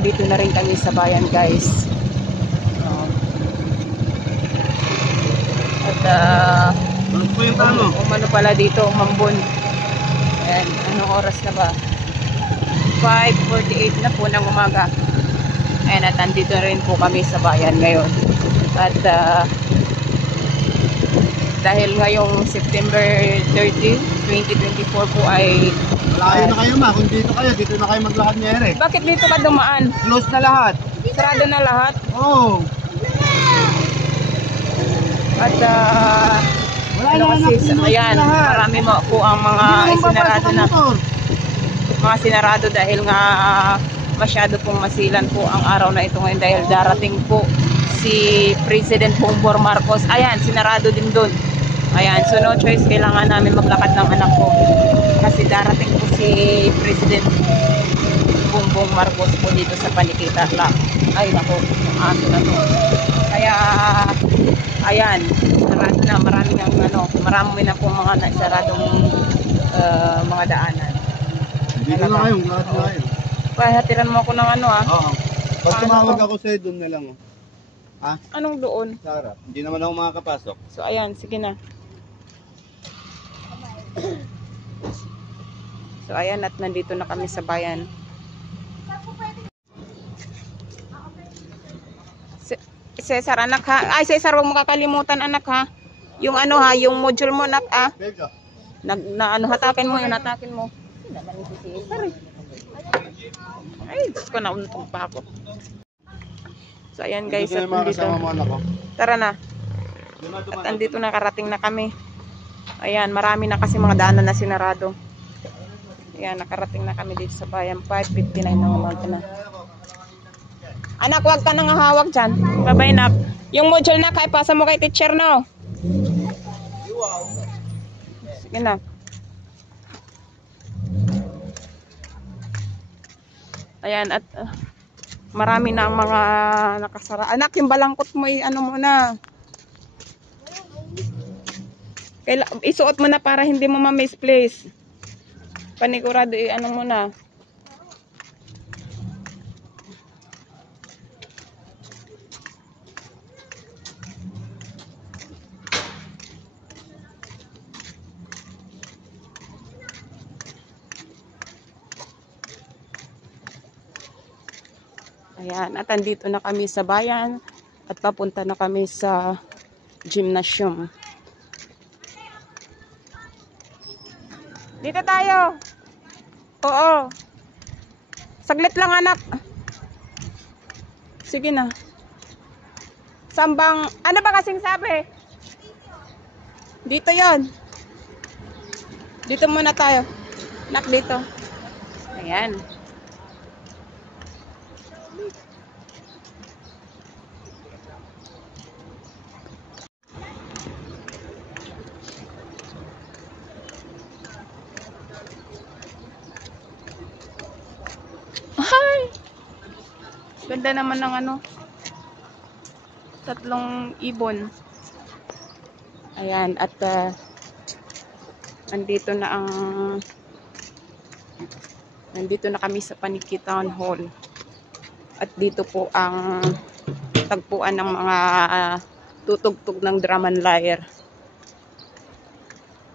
nandito na rin kami sa bayan, guys. At umano pala dito, umambon. Ayan, anong oras na ba? 5:48 na po ng umaga. Ayan, at nandito rin po kami sa bayan ngayon. At dahil ngayong September 30, 2024 po ay malayo na kayo ma, kung dito kayo, dito na kayo maglakad ni Ere. Bakit dito ka dumaan? Close na lahat. Sarado na lahat? Oo. At wala ano na kasi, ayan, marami mo po ang mga sinarado na. Mga sinarado dahil nga masyado pong masilan po ang araw na ito ngayon dahil darating po si President Bongbong Marcos. Ayan, sinarado din doon. Ayan, so no choice, kailangan namin maglakad ng anak ko kasi darating po si President Bongbong Marcos po dito sa Panikita lang. Ay nako, ang aso na to. Kaya ayan, sarado na, marami na pong mga naisaradong mga daanan. Dito na kayo, lahat na kayo. Hatiran mo ako ng Oo. Pag tumawag ako sa'yo, doon na lang. Ha? Anong doon? Sa harap. Hindi naman ako makakapasok. So ayan, sige na. So ayan, at nandito na kami sa bayan. Cesar, anak ha. Ay, Cesar, huwag mo kakalimutan, anak ha. Yung yung module mo, anak ha. Hatakin mo, hatakin mo. Hindi naman si Cesar eh. Ay, Diyos ko, nauntog pa ako. So ayan guys, at nandito. Tara na. At andito na, karating na kami. Ayan, marami na kasi mga daanan na sinarado. Ayan, nakarating na kami dito sa bayan. 5:59 na umaga na. Anak, huwag ka nang hawak dyan. Babay na. Yung module na, kaya pasa mo kay teacher, no? Sige na. Ayan, at marami na ang mga nakasara. Anak, yung balangkot mo, ano mo na. Isuot mo na para hindi mo ma-misplace. Panigurado, ano mo na. Ayan, at andito na kami sa bayan at papunta na kami sa gymnasium. Dito tayo. Oo. Saglit lang, anak. Sige na. Sambang, ano ba kasing sabi? Dito yon. Dito muna tayo. Anak, dito. Ayan. Ganda naman ng tatlong ibon. Ayan, at nandito na kami sa Panikita Town Hall. At dito po ang tagpuan ng mga tutugtog ng drum and lyre.